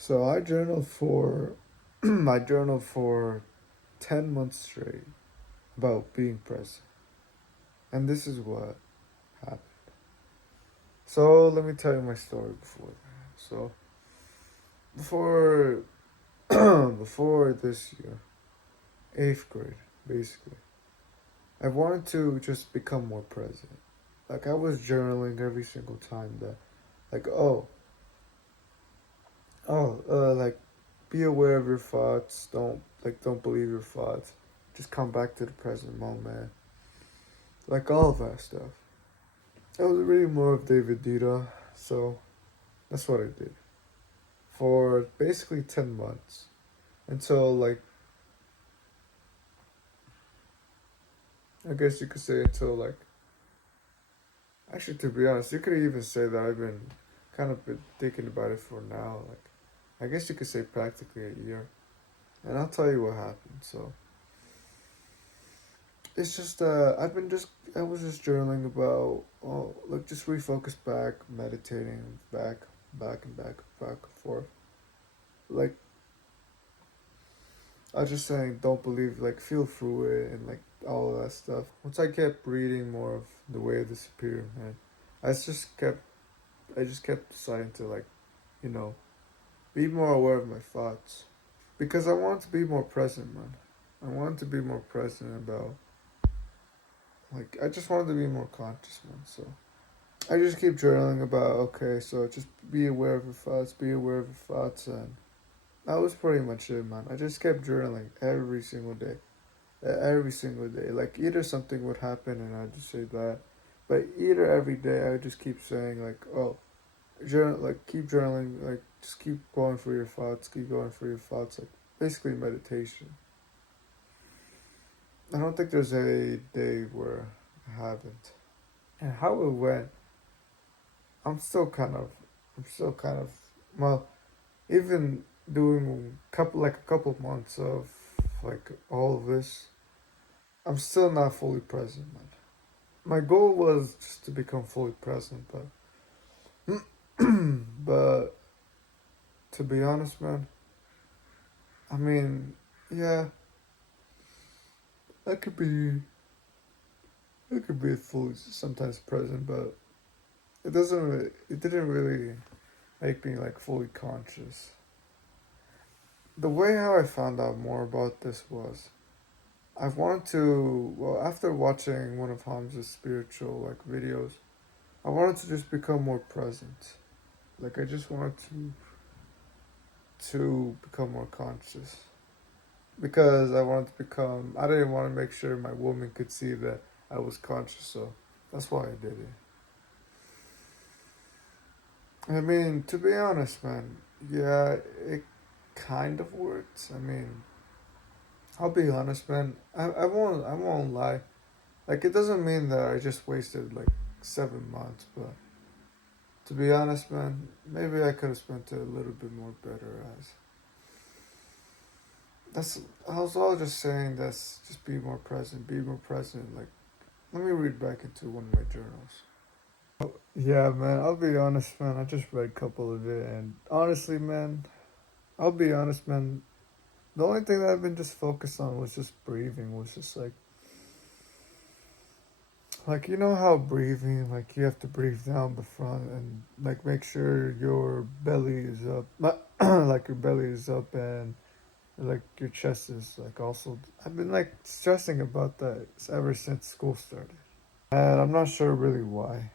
So I journaled for I journaled for 10 months straight about being present. And this is what happened. So let me tell you my story before that. So before before this year, 8th grade, basically, I wanted to just become more present. Like I was journaling every single time that like like be aware of your thoughts, don't believe your thoughts. Just come back to the present moment. Like all of that stuff. I was reading more of David Dita, so that's what I did for basically 10 months until, like, I guess you could say until, like, actually, to be honest, you could even say that I've been kind of been thinking about it for now, like, I guess you could say practically a year. And I'll tell you what happened. So, it's just, I was just journaling about, like, just refocus back, meditating, back and forth. Like, I was just saying, don't believe, like, feel through it and, like, all of that stuff. Once I kept reading more of The Way of the Superior Man, I just kept, I just kept deciding to, like, you know, be more aware of my thoughts. Because I wanted to be more present, man. I wanted to be more present about, like, I just wanted to be more conscious, man. So, I just keep journaling about, okay, so just be aware of your thoughts, be aware of your thoughts, and that was pretty much it, man. I just kept journaling every single day. Every single day. Like either something would happen and I'd just say that, but either every day I would just keep saying like, oh, journal, like keep journaling, like just keep going for your thoughts, keep going for your thoughts, like basically meditation. I don't think there's a day where I haven't. And how it went, I'm still kind of, I'm still kind of, well, even doing a couple months of like all of this, I'm still not fully present, man. My goal was just to become fully present, but to be honest, man, I mean, yeah, I could be, I could be fully sometimes present, but it didn't really make me like fully conscious. The way how I found out more about this was I wanted to, well, after watching one of Hamza's spiritual like videos, I wanted to just become more present. Like I just wanted to become more conscious. Because I wanted to become, I didn't want to make sure my woman could see that I was conscious, so that's why I did it. I mean, to be honest, man, yeah, it kind of worked. I mean, I'll be honest, man. I won't lie. Like, it doesn't mean that I just wasted like 7 months, but to be honest, man, maybe I could have spent it a little bit more better. As that's, I was all just saying. That's just be more present, be more present. Like, let me read back into one of my journals. Yeah, man, I'll be honest, man. I just read a couple of it, and honestly, man, I'll be honest, man. The only thing that I've been just focused on was just breathing. Was just like you know how breathing, like you have to breathe down the front and like make sure your belly is up, like your belly is up, and like your chest is like also. I've been like stressing about that ever since school started, and I'm not sure really why.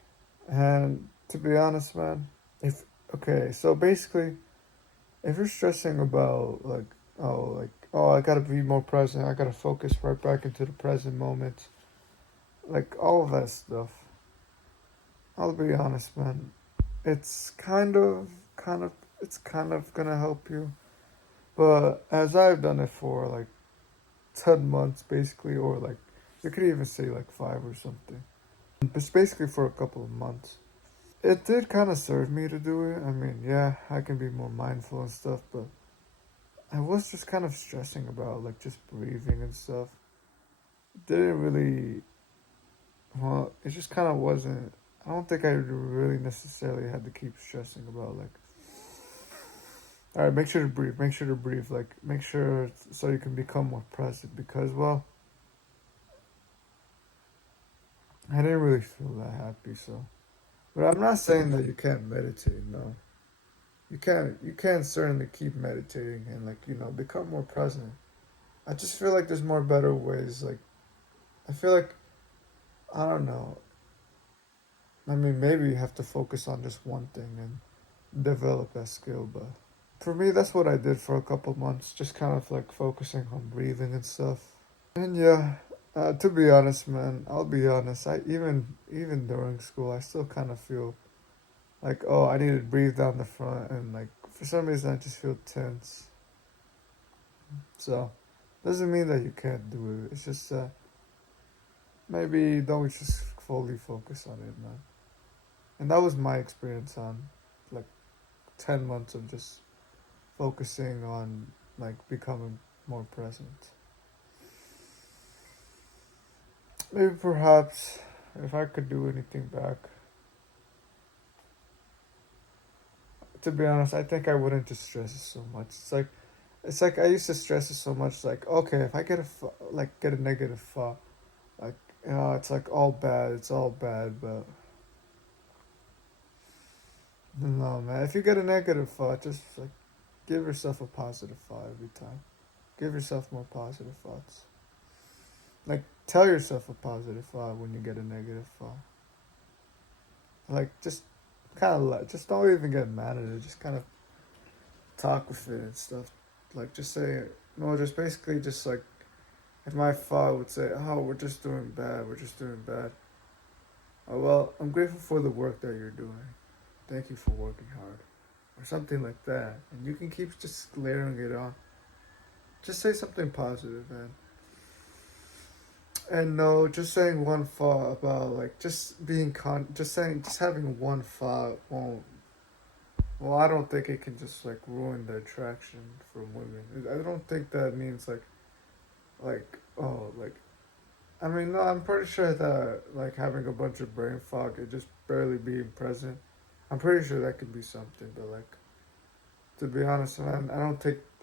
And to be honest, man, if okay, so basically, if you're stressing about like I gotta be more present, I gotta focus right back into the present moment, like all of that stuff. I'll be honest, man. It's it's kind of gonna help you. But as I've done it for like 10 months, basically, or like you could even say like 5 or something. It's basically for a couple of months. It did kind of serve me to do it. I mean, yeah, I can be more mindful and stuff, but I was just kind of stressing about like just breathing and stuff. It didn't really, well, it just kind of wasn't. I don't think I really necessarily had to keep stressing about like All right, make sure to breathe. Make sure to breathe. Like, make sure so you can become more present. Because, well, I didn't really feel that happy. So, but I'm not saying that you can't meditate. No, you can't. You can certainly keep meditating and become more present. I just feel like there's more better ways. Like, I feel like I don't know. I mean, maybe you have to focus on just one thing and develop that skill. But for me, that's what I did for a couple months, just kind of like focusing on breathing and stuff. And yeah, to be honest, man, I'll be honest. I even during school, I still kind of feel like, oh, I need to breathe down the front, and like for some reason, I just feel tense. So doesn't mean that you can't do it. It's just maybe don't just fully focus on it, man. And that was my experience on like 10 months of just focusing on like becoming more present. Maybe perhaps if I could do anything back, to be honest, I think I wouldn't just stress it so much. It's like I used to stress it so much. Like, okay, if I get a negative thought, like it's like all bad. It's all bad. But no, man. If you get a negative thought, just like give yourself a positive thought every time. Give yourself more positive thoughts. Like tell yourself a positive thought when you get a negative thought. Like just kind of like just don't even get mad at it. Just kind of talk with it and stuff. Like just say no. Just basically just like if my thought would say, "Oh, we're just doing bad. We're just doing bad." Oh well, I'm grateful for the work that you're doing. Thank you for working hard, or something like that. And you can keep just layering it on. Just say something positive, man. And no, just saying one thought about like just having one thought won't. Well, I don't think it can just like ruin the attraction from women. I don't think that means like I mean no, I'm pretty sure that like having a bunch of brain fog and just barely being present, I'm pretty sure that could be something. But like to be honest, man,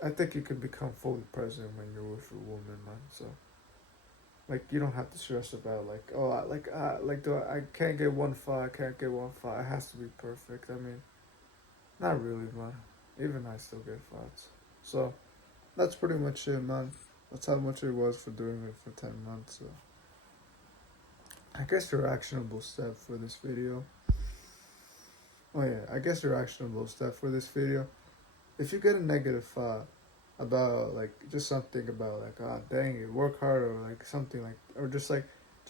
I think you can become fully present when you're with a woman, man. So like you don't have to stress about like do I can't get one thought, I can't get one thought. It has to be perfect. I mean, not really, man. Even I still get thoughts. So that's pretty much it, man. That's how much it was for doing it for 10 months. So I guess your actionable step for this video. Oh yeah, I guess your actionable step for this video. If you get a negative thought about like just something about like dang it, work hard or like something like or just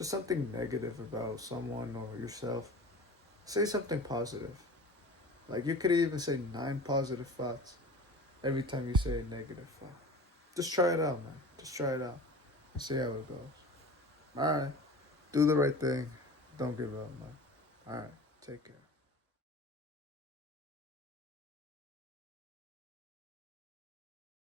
something negative about someone or yourself, say something positive. Like you could even say 9 positive thoughts every time you say a negative thought. Just try it out, man. Just try it out and see how it goes. All right, do the right thing. Don't give up, man. All right, take care.